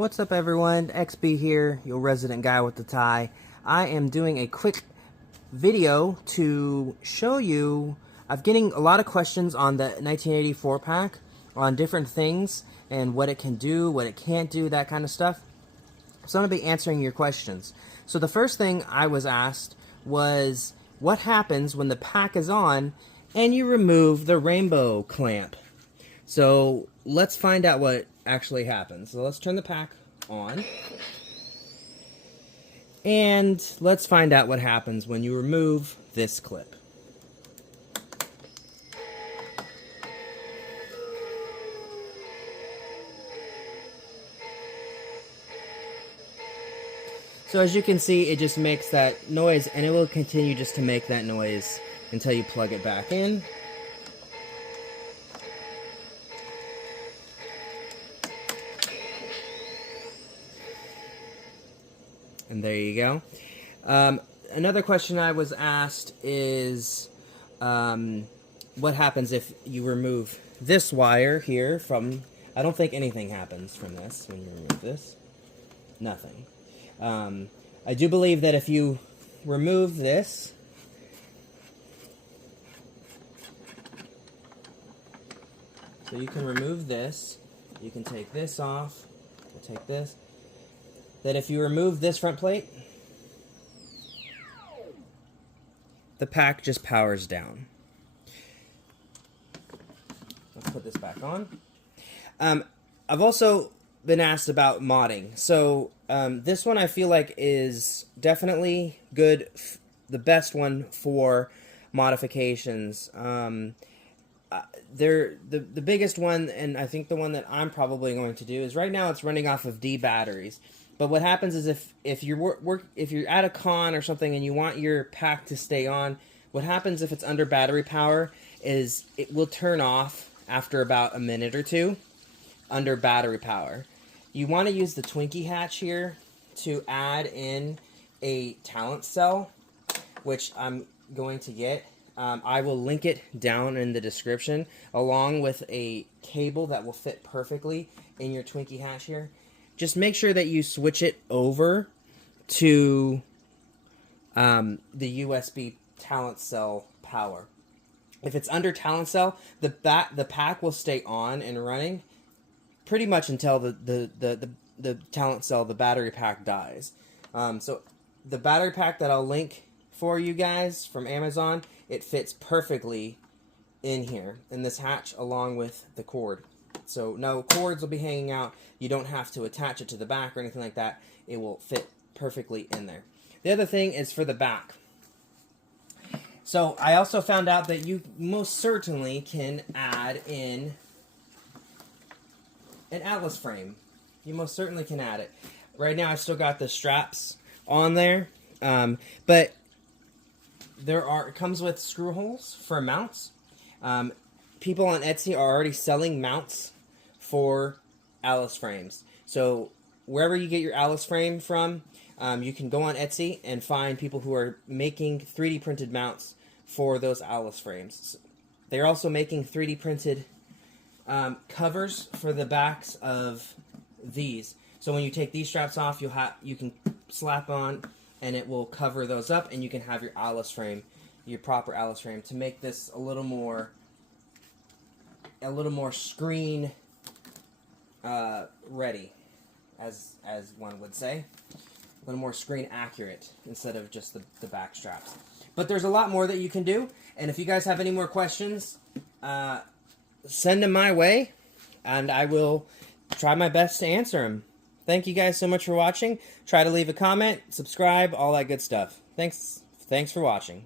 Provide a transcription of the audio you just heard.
What's up everyone, XB here, your resident guy with the tie. I am doing a quick video to show you, I'm getting a lot of questions on the 1984 pack, on different things, and what it can do, what it can't do, that kind of stuff. So I'm going to be answering your questions. So the first thing I was asked was, what happens when the pack is on and you remove the rainbow clamp? So let's find out what actually happens. So let's turn the pack on. And let's find out what happens when you remove this clip. So as you can see, it just makes that noise, and it will continue just to make that noise until you plug it back in. And there you go. Another question I was asked is, what happens if you remove this wire here from... I don't think anything happens from this when you remove this. Nothing. I do believe that if you remove this, so you can remove this, you can take this off, take this, that if you remove this front plate, the pack just powers down. Let's put this back on. I've also been asked about modding. So this one I feel like is definitely good, the best one for modifications. The biggest one, and I think the one that I'm probably going to do, is right now it's running off of D batteries. But what happens is if you're at a con or something and you want your pack to stay on, what happens if it's under battery power is it will turn off after about a minute or two under battery power. You want to use the Twinkie hatch here to add in a talent cell, which I'm going to get. I will link it down in the description, along with a cable that will fit perfectly in your Twinkie hatch here. Just make sure that you switch it over to the USB talent cell power. If it's under talent cell, the pack will stay on and running pretty much until the talent cell, the battery pack, dies. So the battery pack that I'll link for you guys from Amazon, it fits perfectly in here, in this hatch, along with the cord. So no cords will be hanging out. You don't have to attach it to the back or anything like that. It will fit perfectly in there. The other thing is for the back. So I also found out that you most certainly can add in an Atlas frame. You most certainly can add it. Right now I still got the straps on there, but it comes with screw holes for mounts. People on Etsy are already selling mounts for Atlas frames. So wherever you get your Atlas frame from, you can go on Etsy and find people who are making 3D printed mounts for those Atlas frames. They're also making 3D printed covers for the backs of these. So when you take these straps off, you can slap on, and it will cover those up, and you can have your Atlas frame, your proper Atlas frame, to make this a little more screen ready, as one would say, a little more screen accurate instead of just the back straps. But there's a lot more that you can do, and if you guys have any more questions, send them my way, and I will try my best to answer them. Thank you guys so much for watching. Try to leave a comment, subscribe, all that good stuff. Thanks for watching.